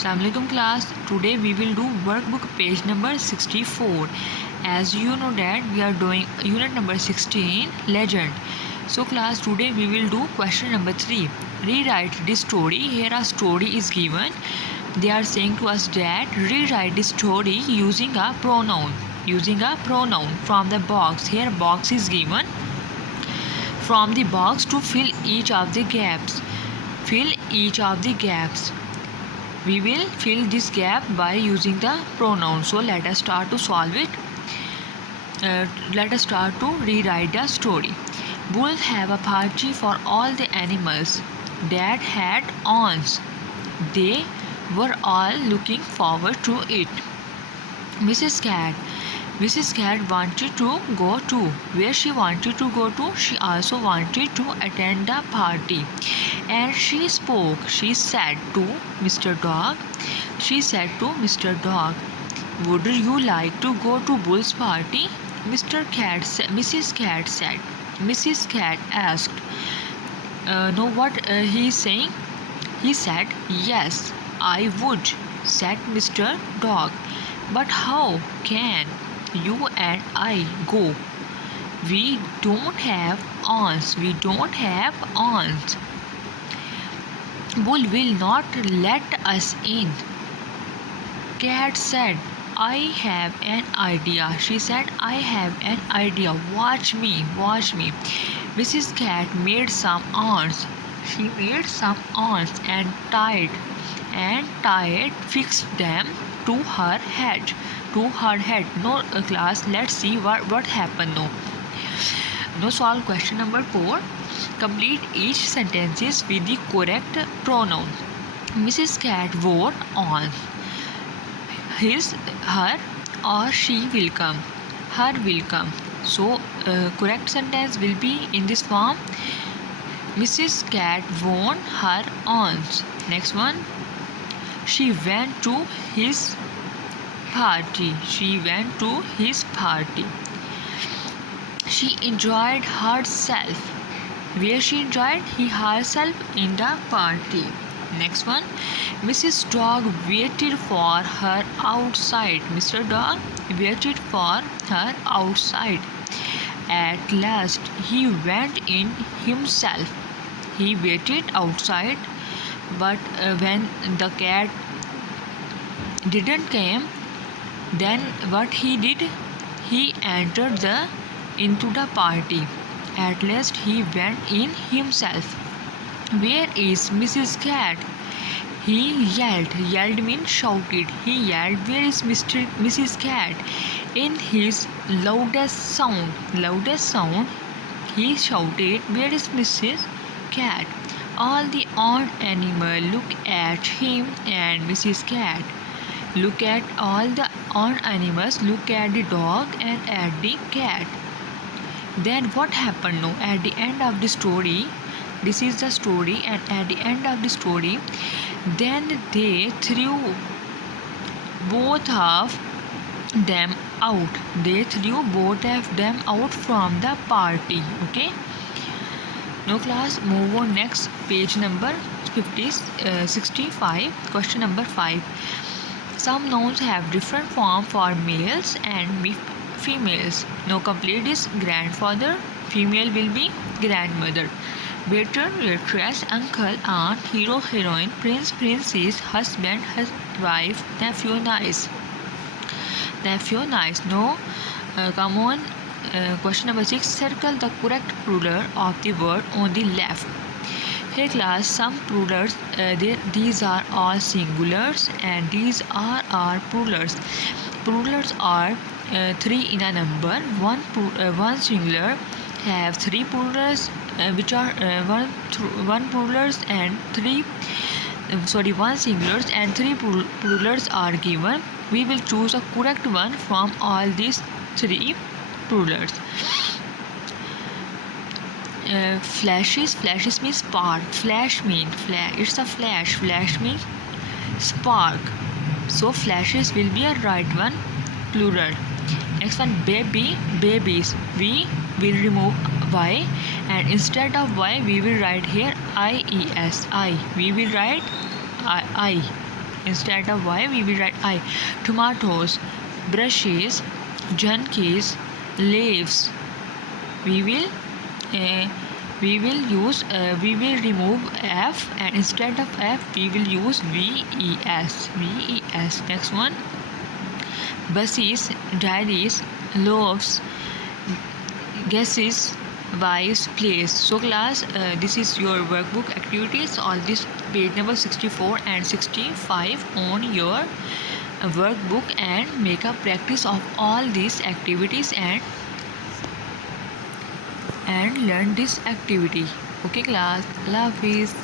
Assalamualaikum class. Today we will do workbook page number 64. As you know that we are doing unit number 16 legend. So class, today we will do question number 3. Rewrite this story. Here a story is given. They are saying to us that rewrite this story using a pronoun. From the box. Here box is given. From the box to fill each of the gaps. We will fill this gap by using the pronoun. So let us start to solve it. Let us start to rewrite the story. Bulls have a party for all the animals that had aunts. They were all looking forward to it. Mrs. Cat wanted to go too. Where she wanted to go to, she also wanted to attend the party. And she spoke. She said to Mr. Dog, would you like to go to Bull's party? Mrs. Cat said. Mrs. Cat asked, know what he is saying? He said, yes, I would, said Mr. Dog. But how can you and I go? We don't have aunts. Bull will not let us in. Cat said, I have an idea. She said, I have an idea. Watch me. Mrs. Cat made some ants. She made some ants and fixed them to her head. No class, let's see what happened now. Now solve question number 4. Complete each sentences with the correct pronoun. Mrs. Cat wore on. His, her, or she will come. Her will come. So correct sentence will be in this form. Mrs. Cat wore her aunts. Next one. She went to his party. She enjoyed herself. Where she enjoyed herself? In the party. Next one. Mrs. Dog waited for her outside. Mr. Dog waited for her outside. At last he went in himself. He waited outside, but when the cat didn't come, then what he did? He entered into the party. At last he went in himself. Where is Mrs. Cat? He yelled. Yelled means shouted. He yelled, where is Mrs. Cat? In his loudest sound, he shouted, where is Mrs. Cat? All the aunt animals looked at him and Mrs. Cat. Look at all the aunt animals, look at the dog and at the cat. Then what happened now? At the end of the story, this is the story, and at the end of the story, then they threw both of them out. From the party. Okay. Now class, move on next page number 65. Question number 5. Some nouns have different form for males and females. Now complete this. Grandfather, female will be grandmother. Waiter, waitress, uncle, aunt, hero, heroine, prince, princess, husband, wife, nephew, niece. Now come on. Question number 6. Circle the correct plural of the word on the left. Here class, some plurals, these are all singulars and these are all plurals. Plurals are 3 in a number. One singular have 3 plurals, which are one plurals and 3 one singulars and 3 plurals are given. We will choose a correct one from all these 3 plurals. Flashes means spark. Flash means flash. It's a flash. Flash means spark. So flashes will be a right one, plural. Next one, babies. We will remove y and instead of y we will write here ies. We will write I. Instead of Y, we will write I. Tomatoes, brushes, junkies, leaves. We will uh, we will remove F, and instead of F we will use VES. Next one, buses, diaries, loaves, guesses, wise, place. So class, this is your workbook activities on this page number 64 and 65 on your workbook, and make a practice of all these activities and learn this activity. Okay class, Allah Hafiz.